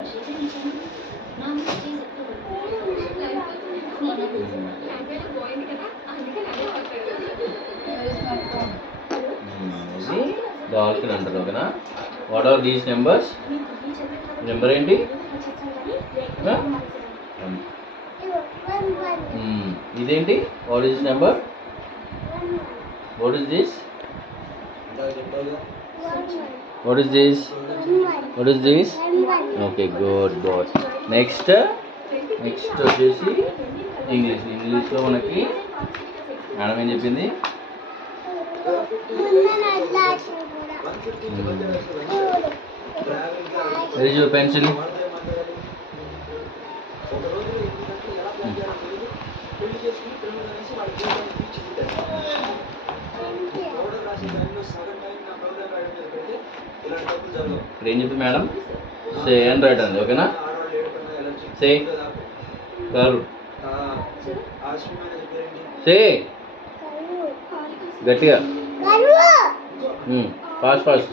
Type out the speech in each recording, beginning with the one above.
ఇది డాల్ఫిన్ అంటారు ఓకేనా. What are these numbers? Number ఏంటి? ఇదేంటి? What is number? What is this? What is this? What is this? Okay, good good. Next వచ్చేసి ఇంగ్లీష్లో మనకి మేడం ఏం చెప్పింది? Very your pencil. ఇప్పుడు ఏం చెప్పింది మేడం? సే అండ్ రైట్ అండి ఓకేనా. సే కరు. సే గట్టిగా ఫాస్ట్ ఫాస్ట్.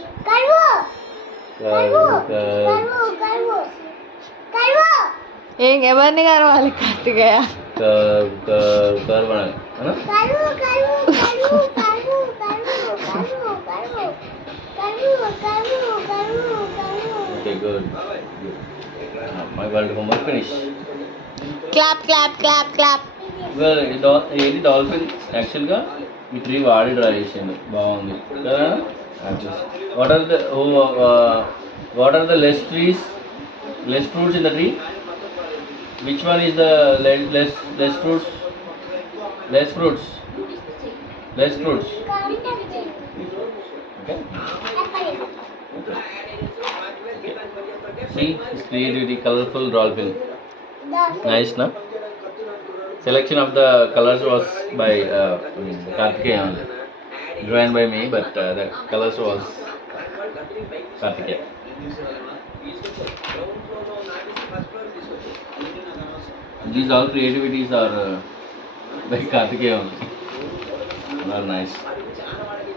ఎవరిని కలవాలి? కార్తికేయ కరు అనాలి. Okay good. My world homework finish. Clap clap clap clap. ఏది డాల్ఫిన్ యాక్చువల్గా ఈ ట్రీ వాడి డ్రా చేసిండు, బాగుంది కదా. What are the less fruits in the tree? Which one is the less fruits? Okay. See, his creativity, colorful dolphin. Nice, na? Selection of the colors was by Karthikeya only. Drawn by me, but the colors was Karthikeya. These all creativities are by Karthikeya only. Very nice.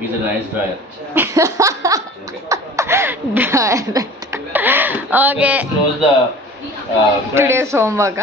He's a nice dryer. Okay. Let's close the Today's homework.